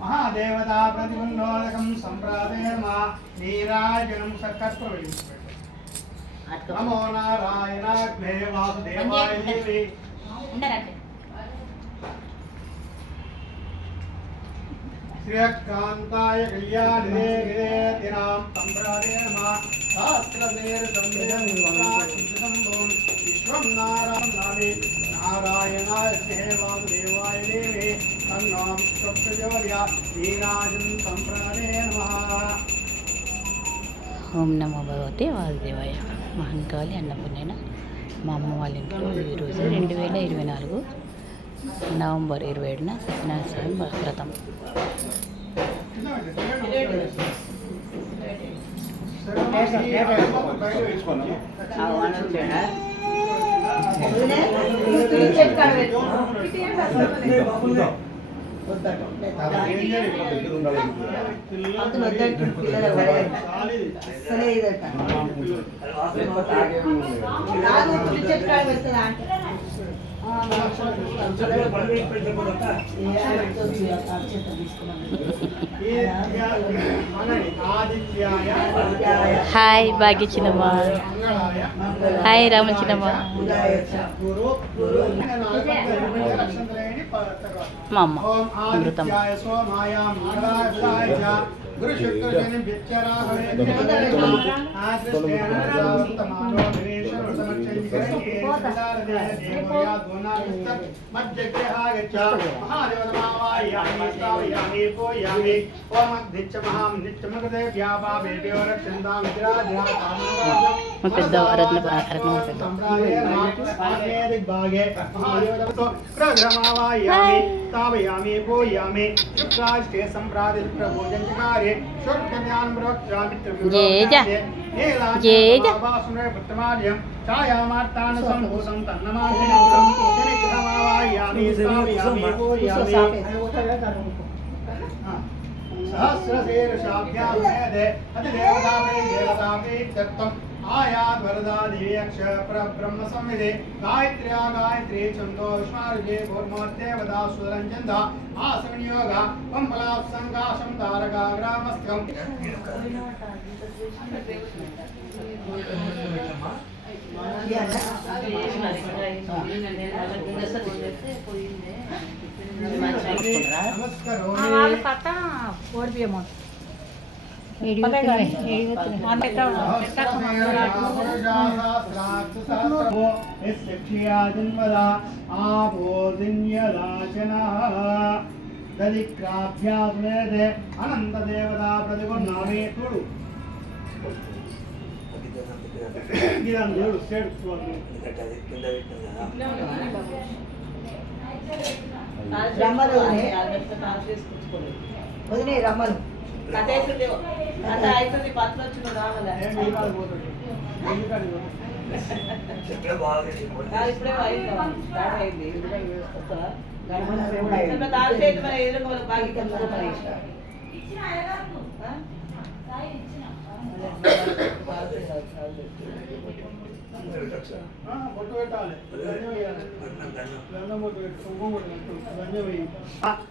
महादेवता प्रतिबंधोदकं संप्रादयामः नीराजनं सकर्पणं नमो नारायणाग्ने वासुदेवाय देवे श्रीकांताय कल्याणे गिरेतिनां संप्रादयामः शास्त्रदेव संवेदं विश्वं नारायणाय नारायणाग्ने वासुदेवाय देवे तन्नां सप्तजोर्या नीराजं संप्रादयामः। ఓం నమో భగవతే వాసుదేవాయ. మహంకాళి అన్నపూర్ణైన మా అమ్మ వాళ్ళ ఇంట్లో ఈరోజు 2024 నవంబర్ 27న సత్యనారాయణ స్వామి వ్రతం. హాయ్ భాగ్య చిన్నమ్మ, హాయ్ రాముల చిన్నమ్మ, మా అమ్మ అమృతం. పెద్ద आयात वरदा देवी अक्षर ब्रह्म संविदे गायत्र्या गायत्री छंदो विष्मार्गे भूर्मोत्ते वदा सुरंजनदा आसन योगा पंपला संगाशम तारका ग्रामस्थम వాళ్ళ పట్ట ఓడిపోయాము అనంత దేవతా ప్రతిగుణామే తోడు వదిలే రమ్మలు కథ అవుతుంది పత్రం వచ్చిన రావాల ఇప్పుడే అయింది తాళసేటు మన ఎదురు బాగా బొట్టు పెట్టాలి.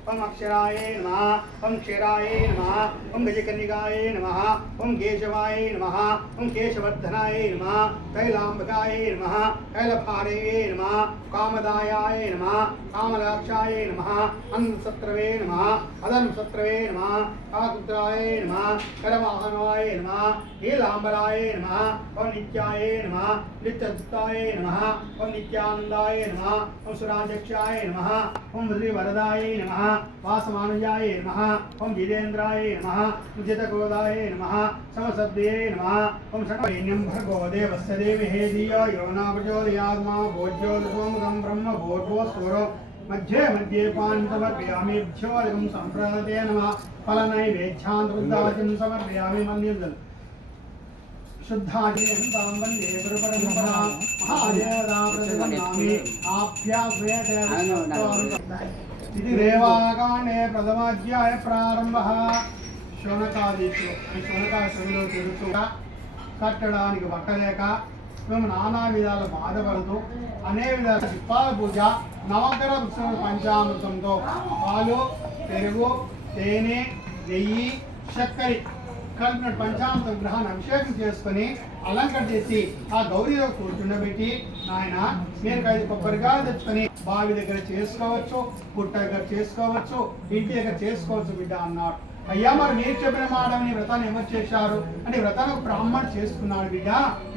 ఓం అక్షరాయ నమః, ఓం క్షీరాయ నమః, ఓం గజకన్నికాయ నమః, ఓం కేశవాయ నమః, ఓం కేశవర్ధనాయ నమః, కైలాంబకాయ నమః, కైలభారయ నమః, కామదాయాయ నమః, కామలాక్షాయ నమః, అన్సత్రవే నమః, అదన్సత్రవే నమః, కాకుత్రాయ నమః, కరవాహనాయ నమః, నీలాంబరాయ నమః, ఓం నిత్యాయ నమః, నిత్యదుత్తాయ నమః, ఓం నిత్యానందాయ నమః, ఓం సురాజక్షాయ నమః, ఓం శ్రీవరదాయ నమః, వాసమానుజాయ నమః, ఓం జితేంద్రాయ నమః, జితకోదాయ నమః, సమసద్దే నమః, ఓం సకైన్యం భర్గో దేవస్య దేవిహే ధియో యో న ప్రచోదయాత్ మా భోజ్యోతిసోముఖం బ్రహ్మ భూర్భువస్సురో मध्ये मध्ये पान्तवर्पयामि भ्योऽयं सम्प्रदते नमः फलनैवेद्यान् रुद्राजं समर्पयामि मन्दिरं शुद्धाजयं तां वन्दे गुरुपरम्परां महादेवता प्रतिपन्नामि आप्यास्वेते इति देवाकाण्डे प्रथमाध्याय प्रारम्भः శోనకాదీశు ఈ శోనకాశ్రమంలో తిరుగుతూ కట్టడానికి బట్టలేక మేము నానా విధాల బాధపడుతూ అనేక విధాల దీపాల పూజ నవగ్రహ పంచామృతంతో పాలు పెరుగు తేనె నెయ్యి చక్కెర కలిపిన పంచామృత విగ్రహాన్ని అభిషేకం చేసుకొని అలంకరణ చేసి ఆ గౌరీలో కూర్చుండబెట్టి నాయన మీరు 5 కొబ్బరికాయలు తెచ్చుకొని బావి దగ్గర చేసుకోవచ్చు, పుట్ట దగ్గర చేసుకోవచ్చు, ఇంటి దగ్గర చేసుకోవచ్చు బిడ్డ అన్నాడు. అయ్యా మరి మీరు చెప్పిన మాట నీ వ్రతాన్ని ఎవరు చేశారు అంటే వ్రతాన్ని ఒక బ్రాహ్మణుడు చేసుకున్నాడు బిడ్డ.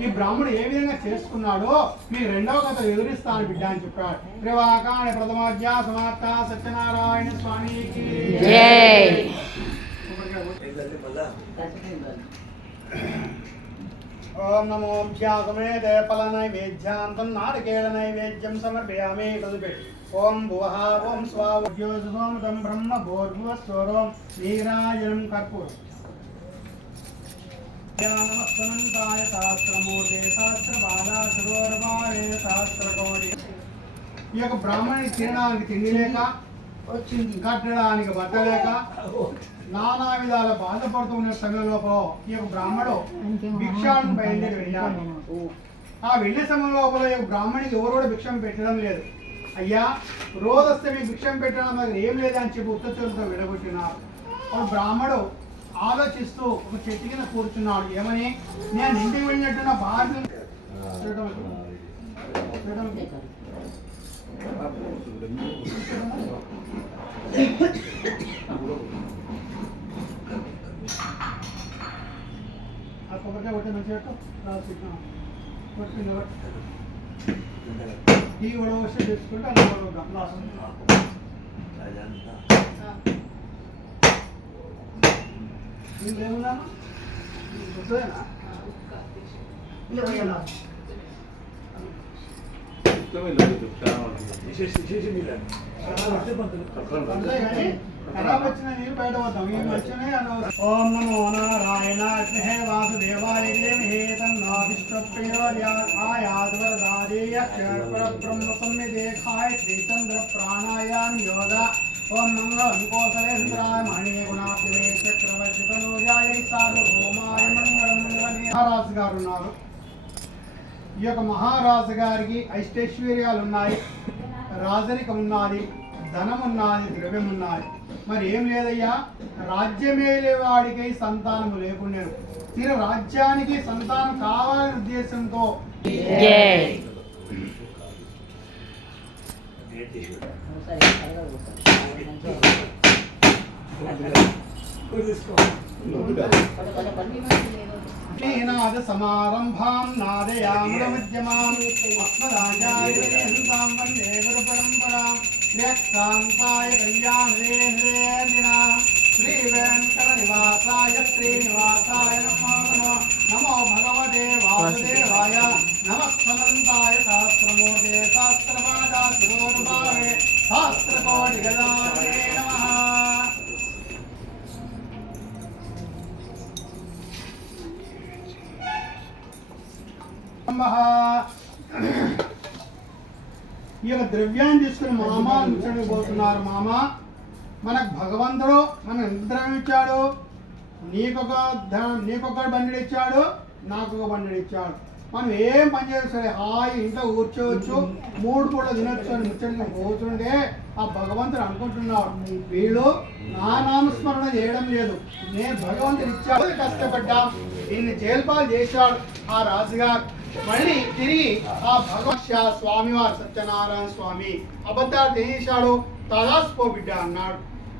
ఈ బ్రాహ్మణుడు ఏ విధంగా చేసుకున్నాడో మీకు 2వ కథ వివరిస్తాను బిడ్డ అని చెప్పాడు. త్రివాకాని ప్రథమాధ్యాయ సమాప్త. సత్యనారాయణ స్వామికి జై. ఓం నమో ధ్యాసమేత ఫల నైవేద్యాంతం నారికేళ నైవేద్యం సమర్పయామి. తదుపరి ఓం భువః ఓం స్వాహోజ్యోతిసోమతం బ్రహ్మ భూర్భువస్వరోం నీరాజనం కర్పూరం. నమస్కనంతాయ సహస్రమూర్తే సహస్రపాదాశరోర్వాణే సహస్రకోటి. ఈ యొక్క బ్రాహ్మణుడికి తినడానికి తిండి లేక, కట్టడానికి బట్ట లేక, నానా విధాల బాధపడుతున్న సమయంలో ఈ యొక్క బ్రాహ్మడు భిక్షాన్ని బయలుదేరి వెళ్ళాడు. ఆ వెళ్ళే సమయం లోపల ఈ బ్రాహ్మణికి ఎవరు కూడా భిక్షం పెట్టడం లేదు. అయ్యా రోజు వస్తే మీకు భిక్షం పెట్టడం దగ్గర ఏం లేదని చెప్పి ఉత్తచులతో విడగొట్టినారు. ఒక బ్రాహ్మడు ఆలోచిస్తూ ఒక చెట్టు కింద కూర్చున్నాడు. ఏమని, నేను ఇంటికి వెళ్ళినట్టున్న భార్య కొబ్బరికాయ కొట్టి మంచిగా కొట్టిన ఈ గొడవ వస్తే తెచ్చుకుంటే అలా గొడవ ఏముందా వస్తుందేనా ఖరాబ్ వచ్చిన నీళ్ళు బయట పోతాం. ఈ వచ్చినాయి అనవసరం. ఓం నమో నారాయణ హే వాసుదేవాయ దేమహే తన్నోభిష్టప్రియోర్యాయాద్వరదాదేయక్షర బ్రహ్మ శ్రీచంద్ర ప్రాణాయామ యోగ. ఓం మంగళం కోసలేంద్రాయ మహనీయ గుణాప్తిలే చక్రవర్తితనోజాయ సార్వభౌమాయ మంగళం. మహారాజు గారు ఉన్నారు. ఈ యొక్క మహారాజు గారికి ఐష్టైశ్వర్యాలు ఉన్నాయి, రాజరికం ఉన్నది, ధనం ఉన్నది, ద్రవ్యం ఉన్నది. మరి ఏం లేదయ్యా, రాజ్యమేలే వాడికై సంతానము లేకుండా తీరు రాజ్యానికి సంతానం కావాలనే ఉద్దేశంతో నాద సమారంభాం నాదయామున మధ్యమాం అస్మదాచార్యపర్యంతాం వందే గురు పరంపరాం. శ్రేష్టాంతాయ కళ్యాణేంద్రేంద్రినా శ్రీ వెంకట నివాసాయ శ్రీనివాసాయ నమో నమః. నమో భగవతే వాసుదేవాయ. నమస్కనంతాయ సహస్రమూర్తే సహస్రపాదాశిరోర్భావే సహస్రకోటి గదాధరే నమః. ఈ యొక్క ద్రవ్యాన్ని తీసుకుని మామ ముచ్చడికి పోతున్నారు. మామ, మనకు భగవంతుడు మనకు ఎంత ద్రవ్యం ఇచ్చాడు? నీకొక బండి ఇచ్చాడు, నాకు ఒక బండి ఇచ్చాడు. మనం ఏం పని చేయాలి సరే హాయి ఇంట్లో కూర్చోవచ్చు, 3 పూటలు తినొచ్చు అని ముచ్చడికి పోతుంటే ఆ భగవంతుడు అనుకుంటున్నాడు, వీళ్ళు నా నామస్మరణ చేయడం లేదు, నేను భగవంతుడు ఇచ్చాడు, కష్టపడ్డా, దీన్ని జైల్పాలు చేశాడు ఆ రాజుగారు. మళ్ళీ తిరిగి ఆ భగవత్ స్వామివారు సత్యనారాయణ స్వామి అబద్ధాలు చేశాడు. తదాస్పో బిడ్డ అన్నాడు.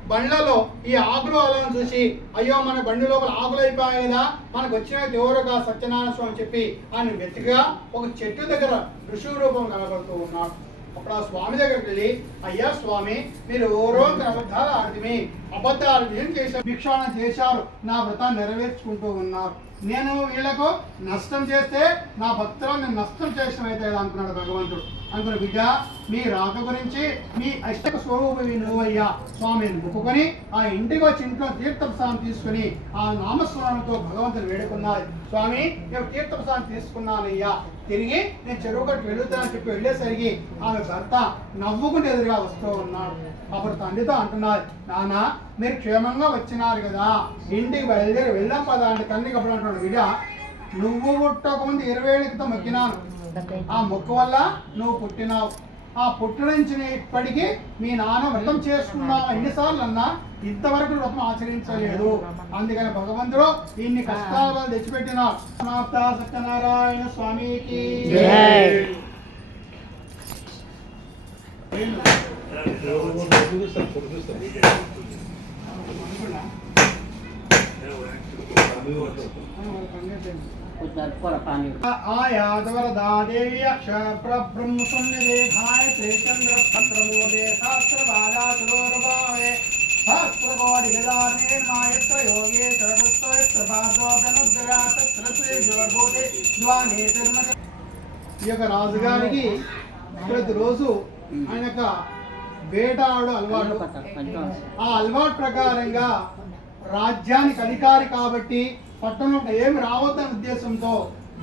బండ్లలో ఈ ఆకులు అలా చూసి, అయ్యో మన బండి లోపల ఆకులు అయిపోయాయి కదా, మనకు వచ్చిన ఎవరుగా సత్యనారాయణ స్వామి చెప్పి ఆయన వెతిగా ఒక చెట్టు దగ్గర ఋషి రూపం కనబడుతూ ఉన్నాడు. అప్పుడు ఆ స్వామి దగ్గరికి వెళ్ళి, అయ్యా స్వామి, మీరు ఎవరో అబద్ధాలు ఆడితే అబద్ధాలు ఏం చేశారు, భిక్షాటన చేశారు, నా వ్రతాన్ని నెరవేర్చుకుంటూ ఉన్నారు. నేను వీళ్లకు నష్టం చేస్తే నా భక్తులను నేను నష్టం చేసిన అయితే అనుకున్నాడు భగవంతుడు. అనుకున్న బిడ్డ, మీ రాక గురించి మీ అష్టక స్వరూపమి నువ్వయ్యా స్వామిని మొక్కుకొని ఆ ఇంటికి వచ్చి ఇంట్లో తీర్థప్రసాదం తీసుకుని ఆ నామస్మరణతో భగవంతుని వేడుకున్నారు. స్వామి, నేను తీర్థప్రసాదం తీసుకున్నానయ్యా, తిరిగి నేను చెరువు కట్టి వెళుతానని చెప్పి వెళ్ళేసరికి ఆమె భర్త నవ్వుకుంటూ ఎదురుగా వస్తూ ఉన్నాడు. అప్పుడు తండ్రితో అంటున్నారు, నాన్న మీరు క్షేమంగా వచ్చినారు కదా, ఇంటికి బయలుదేరి వెళ్దాం పదా అంటే తండ్రికి అప్పుడు అంటున్నాడు, బిడ్డ నువ్వు పుట్టకముందు 20 ఏళ్ళ క్రితం మొక్కినాను, ఆ మొక్కు వల్ల నువ్వు పుట్టినావు, ఆ పుట్టిన నుంచి ఇప్పటికీ మీ నాన్న వ్రతం చేసుకున్నాం ఎన్నిసార్లు అన్నా ఇంతవరకు వ్రతం ఆచరించలేదు. అందుకని భగవంతుడు ఇన్ని కష్టాలు తెచ్చిపెట్టిన సమాప్త సత్యనారాయణ స్వామికి आयादवरदादेवी अक्षप्रब्रह्मसन्निधेधाय श्रीचन्द्रपत्रमोदे सहस्रबालासुरोरुभावे सहस्रकोटिगदार्निर्मायत्र योगे सरस्वयत्र पादोदनुद्रा तत्र శ్రీజోర్భూతే ద్వానే తిరుమల. ఈ యొక్క రాజుగారికి ప్రతిరోజు ఆయన యొక్క వేటాడు అలవాటు. ఆ అలవాటు ప్రకారంగా రాజ్యానికి అధికారి కాబట్టి పట్టణంలో ఏమి రావద్దనే ఉద్దేశంతో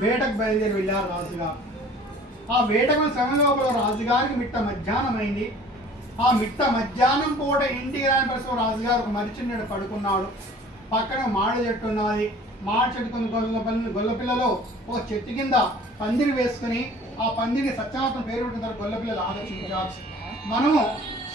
వేటకు బయలుదేరి వెళ్ళారు రాజుగారు. ఆ వేటకు సమయం లోపల రాజుగారికి మిట్ట మధ్యాహ్నం అయింది. ఆ మిట్ట మధ్యాహ్నం పూట ఇంటికి రాని పరిస్థితి రాజుగారు ఒక మరిచిన్నడు పడుకున్నాడు. పక్కన మామిడి చెట్టు ఉన్నది. మామిడి చెట్టు గొల్లపిల్లలో ఒక చెట్టు కింద పందిరి వేసుకుని ఆ పందిరికి సత్యనాథం పేరు పెట్టిన తర్వాత గొల్లపిల్లలు ఆలోచించారు. మనము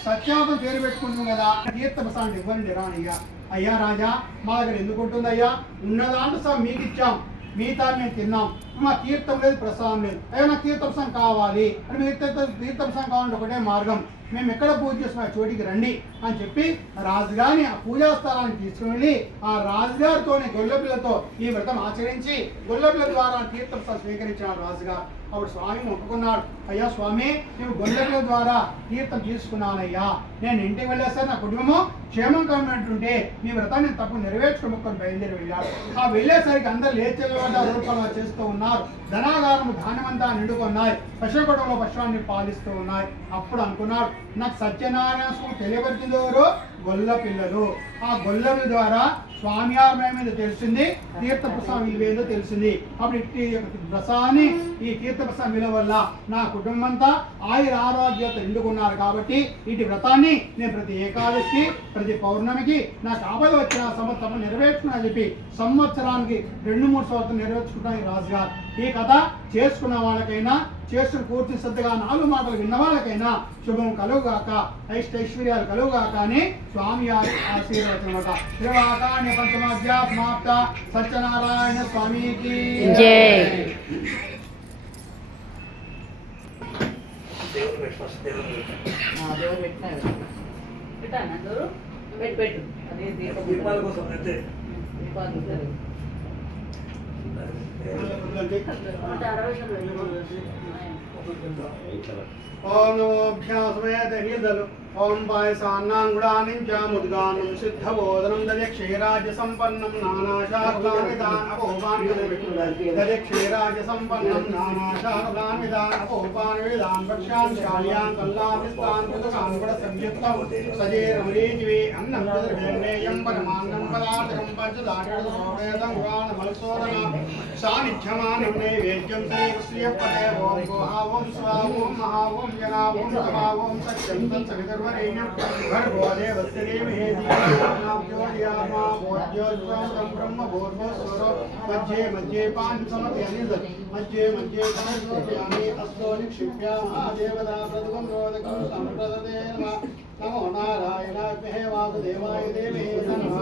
సత్యనాథం పేరు పెట్టుకుంటాం కదా, తీర్థ ప్రసాదం ఇవ్వండి రానిగా. అయ్యా రాజా, మా దగ్గర ఎందుకు ఉంటుంది అయ్యా, ఉన్నదాంట్లో సహా మీకు ఇచ్చాం, మిగతా మేము తిన్నాం, మా తీర్థం లేదు ప్రసాదం లేదు. అయ్యా నాకు తీర్థప్రసాదం కావాలి అని మీరు తీర్థప్రసాదం కావాలంటే ఒకటే మార్గం, మేము ఎక్కడ పూజ చేస్తున్న చోటికి రండి అని చెప్పి రాజుగారిని ఆ పూజా స్థలానికి తీసుకువెళ్ళి ఆ రాజుగారితోని గొల్లపిల్లతో ఈ వ్రతం ఆచరించి గొల్లపిల్ల ద్వారా తీర్థప్రసాదం స్వీకరించాడు రాజుగారు. అప్పుడు స్వామి ఒప్పుకున్నాడు. అయ్యా స్వామి, నేను గొల్లపిల్ల ద్వారా తీర్థం తీసుకున్నానయ్యా, నేను ఇంటికి వెళ్ళేస్తాను, నా కుటుంబము క్షేమం కానట్టుంటే మీ వ్రతాన్ని తప్పు నెరవేర్చుకోమని బయలుదేరి వెళ్ళాడు. ఆ వెళ్ళేసరికి అందరు లేచెల్లవాడ రూపంలో చేస్తూ ఉన్నారు. ధనాగారము ధాన్యమంతా నిండుకున్నాయి. పశుపటంలో పశువాన్ని పాలిస్తూ ఉన్నాయి. అప్పుడు అనుకున్నాడు, నాకు సత్యనారాయణ స్వామి తెలియబడుతుందోరో గొల్ల పిల్లలు. ఆ గొల్లల ద్వారా స్వామివారి మీద తెలిసింది, తీర్థప్రసాదం విలువేదో తెలిసింది. అప్పుడు ఈ ప్రసాదాన్ని ఈ తీర్థప్రసాదం విలువ వల్ల నా కుటుంబం అంతా ఆయుర ఆరోగ్యత నిండుకున్నారు. కాబట్టి ఇటు వ్రతాన్ని నేను ప్రతి ఏకాదశికి ప్రతి పౌర్ణమికి నాకు ఆపద వచ్చిన సంవత్సరం నెరవేర్చుకున్నా చెప్పి సంవత్సరానికి 2-3 సంవత్సరాలు నెరవేర్చుకుంటాను ఈ రాజుగారు. ఈ కథ చేసుకున్న వాళ్ళకైనా చేసుకుని పూర్తి శ్రద్ధగా 4 మాటలు విన్న వాళ్ళకైనా శుభం కలుగుగాక, ఐశ్వర్యాలు కలుగుగాక అని స్వామి ఆశీర్వచనమాట. శ్రీవాకాన్య పంచమాధ్యాయ సమాప్త. సత్యనారాయణ స్వామికి జై. పెట్టు అదే దీపాల కోసం అయితే ఓం నమోభ్యాసమేతలు. ఓం పాయసాన్నాంగుడానిం చాముద్గానం సిద్ధబోధనం దయక్షీరాజ్య సంపన్నం నానాశాఖాన్విదాన్ దయక్షీరాజ్య సంపన్నం నానాశాఖాన్విదాన్ అపోపాన్విదాన్ భక్ష్యాన్ శాళ్యాన్ కల్లాభిస్తాన్ పుతకాన్ కూడా సంయుక్తం సజేరమరీజివే అన్నం పితృవేన్నేయం పరమాన్నం పదార్థకం పంచదాటం సోమేదం గుణాన మల్సోదన సానిధ్యమానం నైవేద్యం శ్రీకృష్ణ పదే. ఓం గోహా ఓం స్వా ఓం మహా ఓం జనా ఓం సమా ఓం సత్యం తత్సవితర్వరేణ్యం భర్గో దేవస్య దేవహేతి జ్యోతియామా భోజ్యోజ్వలం బ్రహ్మ భూర్భువస్వరో మధ్యే మధ్యే పాంచ సమర్పయామి మధ్యే మధ్యే సమర్పయామి అస్తో నిక్షిప్యామా దేవతా ప్రతిగం రోదకం సంప్రదతే నమో నారాయణాయ వాసుదేవాయ దేవే నమః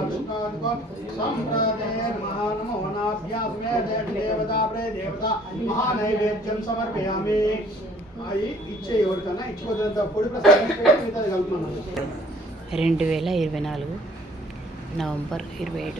సంప్రదే నమః. నమో నాభ్యాసమే దేవతా ప్రే దేవత మహానైవేద్యం సమర్పయామి. అవి ఇచ్చే ఎవరికన్నా ఇచ్చిపోతున్నంత పొడి ప్రసాదం కలుపుతున్నాను. 2024 నవంబర్ 27.